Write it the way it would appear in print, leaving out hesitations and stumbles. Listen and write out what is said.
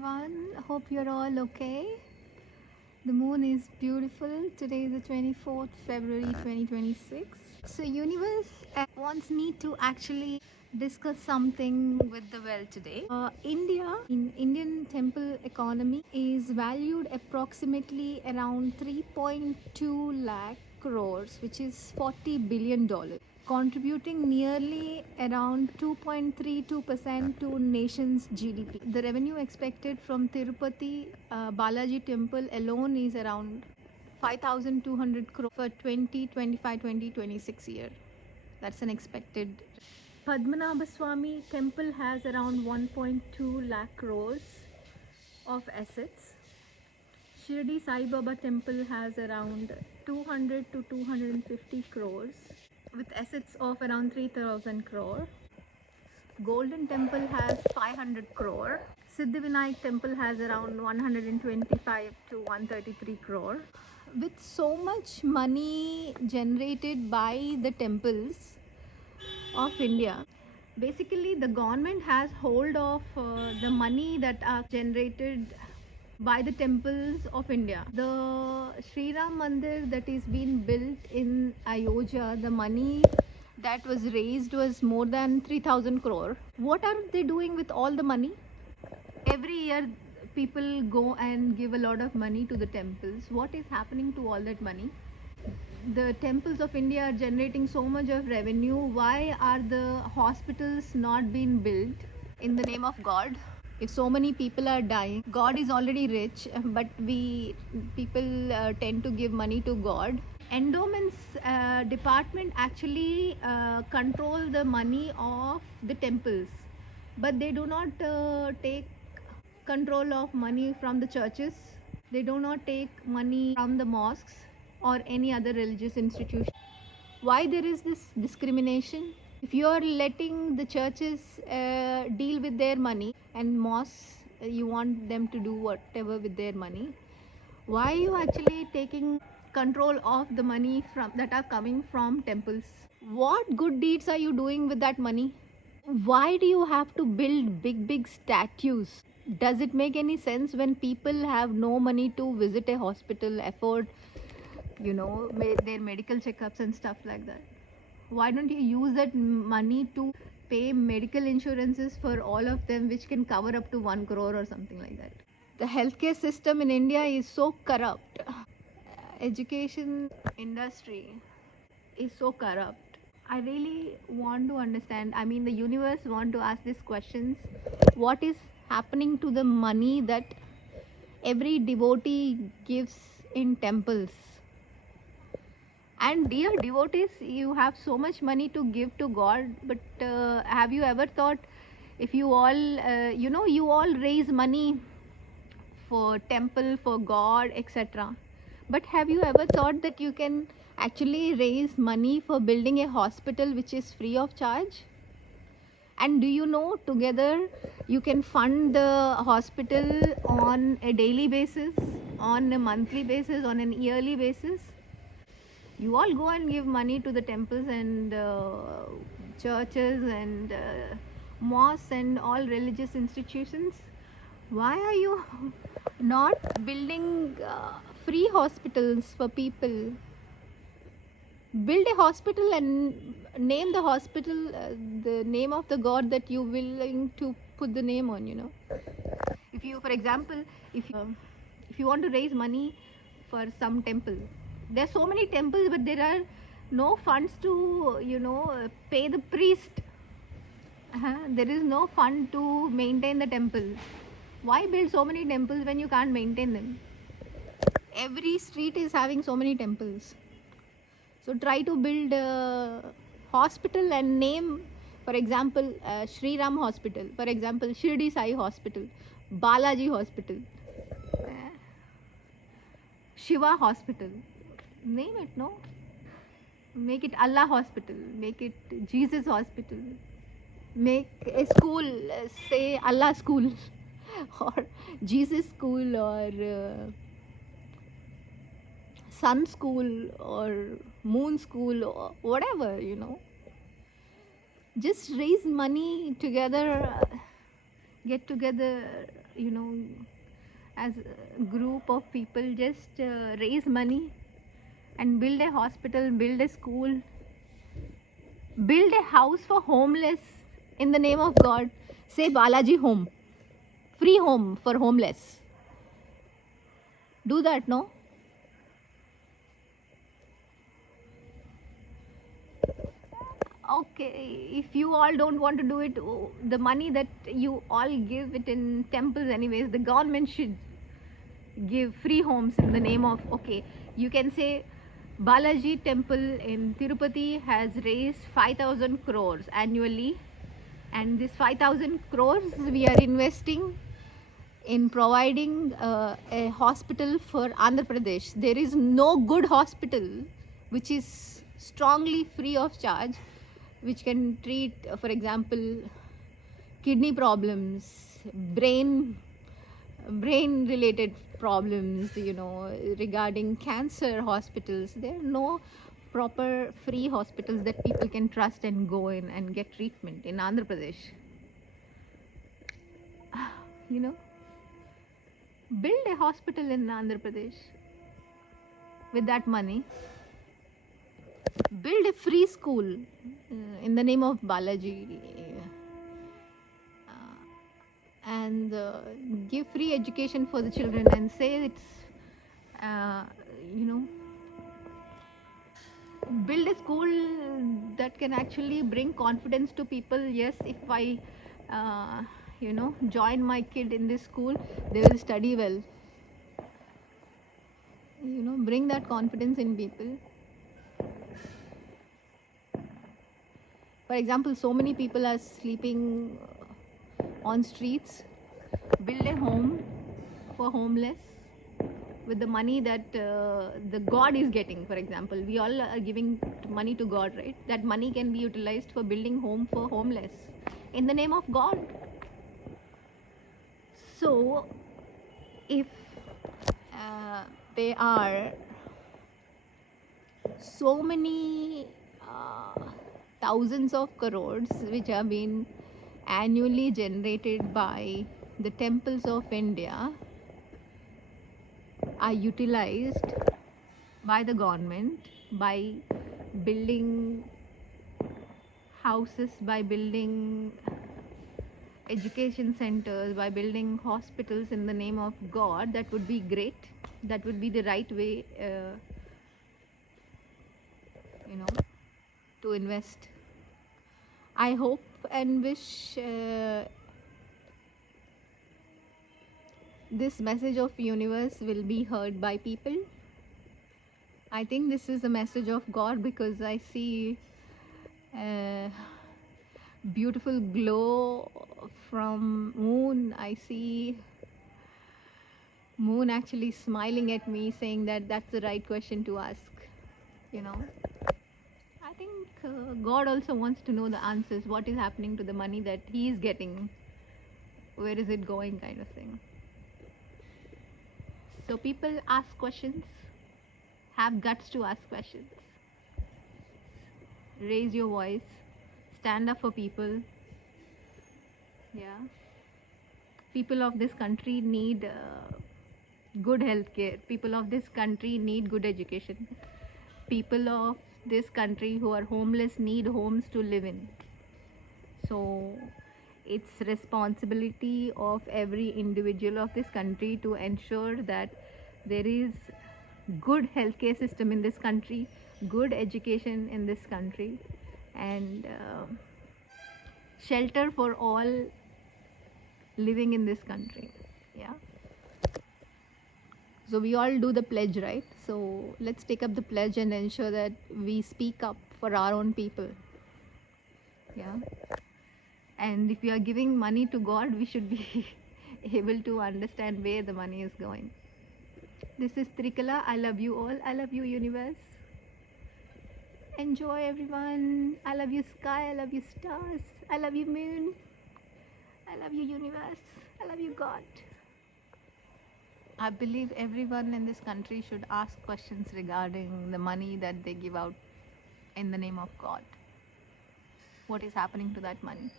everyone. Hope you're all okay. The moon is beautiful. Today is the 24th February 2026. So universe wants me to actually discuss something with the well today. India in Indian temple economy is valued approximately around 3.2 lakh crores, which is $40 billion, contributing nearly around 2.32% to nation's GDP. The revenue expected from Tirupati Balaji temple alone is around 5,200 crore for 2025-2026 year. That's an expected. Padmanabha Swami temple has around 1.2 lakh crores of assets. Shirdi Sai Baba temple has around 200 to 250 crores with assets of around 3,000 crore. Golden temple has 500 crore. Siddhivinayak temple has around 125 to 133 crore. With so much money generated by the temples of India, basically the government has hold of the money that are generated by the temples of India. The Sri Ram Mandir that is being built in Ayodhya, the money that was raised was more than 3,000 crore. What are they doing with all the money? Every year people go and give a lot of money to the temples. What is happening to all that money? The temples of India are generating so much of revenue. Why are the hospitals not being built in the name of God? If so many people are dying, God is already rich, but people tend to give money to God. Endowments department actually control the money of the temples, but they do not take control of money from the churches. They do not take money from the mosques or any other religious institution. Why there is this discrimination? If you are letting the churches deal with their money and mosques, you want them to do whatever with their money, why are you actually taking control of the money from that are coming from temples? What good deeds are you doing with that money? Why do you have to build big statues? Does it make any sense when people have no money to visit a hospital, afford their medical checkups and stuff like that? Why don't you use that money to pay medical insurances for all of them, which can cover up to 1 crore or something like that? The healthcare system in India is so corrupt. Education industry is so corrupt. I really want to understand. I mean, the universe want to ask these questions. What is happening to the money that every devotee gives in temples? And dear devotees, you have so much money to give to God, but have you ever thought, if you all, you all raise money for temple, for God, etc. But have you ever thought that you can actually raise money for building a hospital which is free of charge? And do you know, together you can fund the hospital on a daily basis, on a monthly basis, on an yearly basis? You all go and give money to the temples and churches and mosques and all religious institutions. Why are you not building free hospitals for people? Build a hospital and name the hospital the name of the God that you're willing to put the name on, If you, for example, if you want to raise money for some temple, there are so many temples, but there are no funds to, pay the priest. There is no fund to maintain the temple. Why build so many temples when you can't maintain them? Every street is having so many temples. So try to build a hospital and name, for example, Sri Ram Hospital, for example, Shirdi Sai Hospital, Balaji Hospital, Shiva Hospital. Name it, no? Make it Allah Hospital, make it Jesus Hospital, make a school, say Allah School or Jesus School or Sun School or Moon School or whatever, Just raise money together, get together, as a group of people, just raise money and build a hospital, build a school, build a house for homeless in the name of God. Say Balaji Home, free home for homeless. Do that, no? Okay, if you all don't want to do it, the money that you all give it in temples anyways, the government should give free homes in the name of, okay, you can say Balaji temple in Tirupati has raised 5,000 crores annually, and this 5,000 crores we are investing in providing a hospital for Andhra Pradesh. There is no good hospital which is strongly free of charge, which can treat, for example, kidney problems, brain related problems, regarding cancer hospitals. There are no proper free hospitals that people can trust and go in and get treatment in Andhra Pradesh. Build a hospital in Andhra Pradesh with that money. Build a free school in the name of Balaji, and give free education for the children, and say it's, build a school that can actually bring confidence to people. Yes, if I join my kid in this school, they will study well. Bring that confidence in people. For example, so many people are sleeping on streets. Build a home for homeless with the money that the God is getting. For example, we all are giving money to God, right? That money can be utilized for building home for homeless in the name of God. So if there are so many thousands of crores which have been annually generated by the temples of India, are utilized by the government by building houses, by building education centers, by building hospitals in the name of God, that would be great. That would be the right way, to invest. I hope and wish this message of universe will be heard by people. I think this is a message of God, because I see beautiful glow from moon. I see moon actually smiling at me, saying that that's the right question to ask. I think God also wants to know the answers. What is happening to the money that he is getting? Where is it going, kind of thing. So people ask questions. Have guts to ask questions. Raise your voice. Stand up for people. Yeah. People of this country need good health care. People of this country need good education. People of this country who are homeless need homes to live in. So it's responsibility of every individual of this country to ensure that there is good healthcare system in this country, good education in this country, and shelter for all living in this country. Yeah. So we all do the pledge, right? So let's take up the pledge and ensure that we speak up for our own people. Yeah. And if we are giving money to God, we should be able to understand where the money is going. This is Trikala. I love you all. I love you, universe. Enjoy, everyone. I love you, sky. I love you, stars. I love you, moon. I love you, universe. I love you, God. I believe everyone in this country should ask questions regarding the money that they give out in the name of God. What is happening to that money?